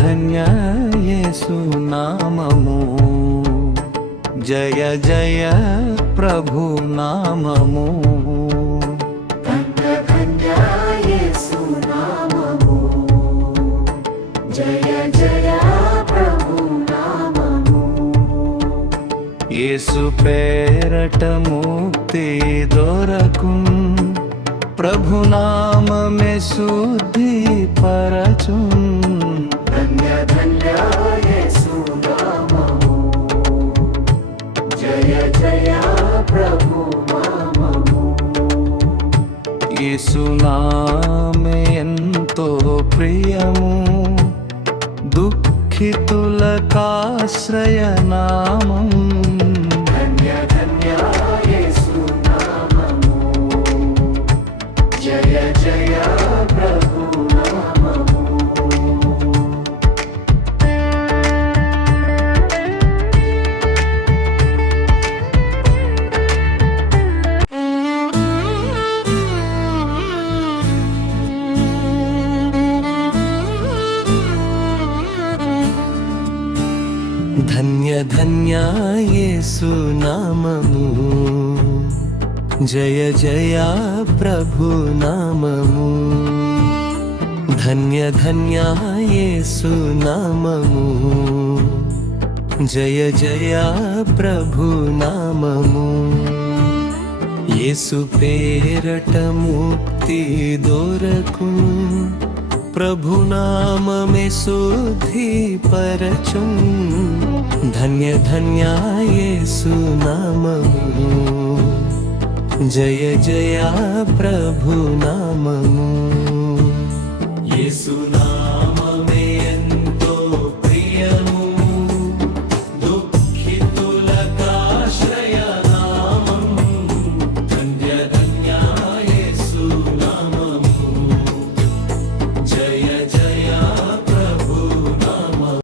ధన్య యేసు నామము, జయ జయ ప్రభు నామము. ధన్య యేసు నామము, జయ జయ ప్రభు నామము. యేసు పేరట ముక్తి దొరకున్, ప్రభు నామమే శుద్ధి పరచున్. ధన్య ధన్య యేసు నామము, జయ జయ ప్రభు నామము. యేసు నామే ఎంతో ప్రియము, దుఃఖితులకాశ్రయ నామం. ధన్య ధన్య యేసు నామము, జయ జయ ప్రభు నామము. ధన్య ధన్య యేసు నామము, జయ జయ ప్రభు నామము. ధన్య ధన్య యేసు నామము, జయ జయ ప్రభు నామము. యేసు పేరట ముక్తి దొరకున్, ప్రభు నామమే శుద్ధి పరచున్. ధన్య ధన్య యేసు నామము, జయ జయ ప్రభు నామము. యేసు